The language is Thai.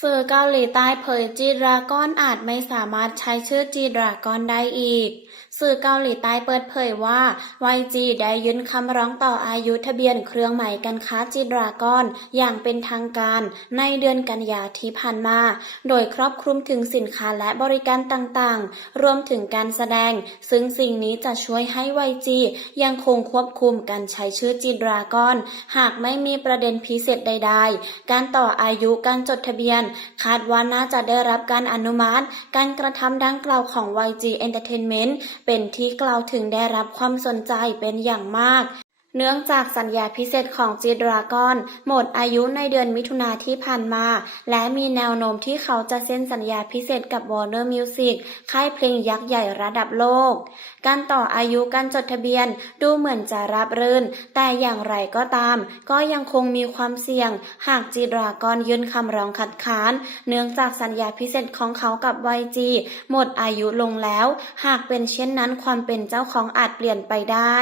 สื่อเกาหลีใต้เผยจีดราก้อนอาจไม่สามารถใช้ชื่อจีดราก้อนได้อีก สื่อเกาหลีใต้เปิดเผยว่า YG ได้ยื่นคำร้องต่ออายุทะเบียนเครื่องหมายการค้าจีดรากอน อย่างเป็นทางการในเดือนกันยาที่ผ่านมา โดยครอบคลุมถึงสินค้าและบริการต่างๆ รวมถึงการแสดง ซึ่งสิ่งนี้จะช่วยให้ YG ยังคงควบคุมการใช้ชื่อจีดรากอน หากไม่มีประเด็นพิเศษใด ๆ การต่ออายุการจดทะเบียน คาดว่าน่าจะได้รับการอนุมัติ การกระทำดังกล่าวของ YG Entertainment เป็นที่กล่าวถึงได้รับความสนใจเป็นอย่างมาก เนื่องจากสัญญาพิเศษของจีดราก้อน หมดอายุในเดือนมิถุนาที่ผ่านมา และมีแนวโน้มที่เขาจะเซ็นสัญญาพิเศษกับ Warner Music ค่ายเพลงยักษ์ใหญ่ระดับโลก การต่ออายุการจดทะเบียนดูเหมือนจะรับรื่น แต่อย่างไรก็ตาม ก็ยังคงมีความเสี่ยง หากจีดรากอนยื่นคำร้องคัดค้าน เนื่องจากสัญญาพิเศษของเขากับ YG หมดอายุลงแล้ว หากเป็นเช่นนั้นความเป็นเจ้าของอาจเปลี่ยนไปได้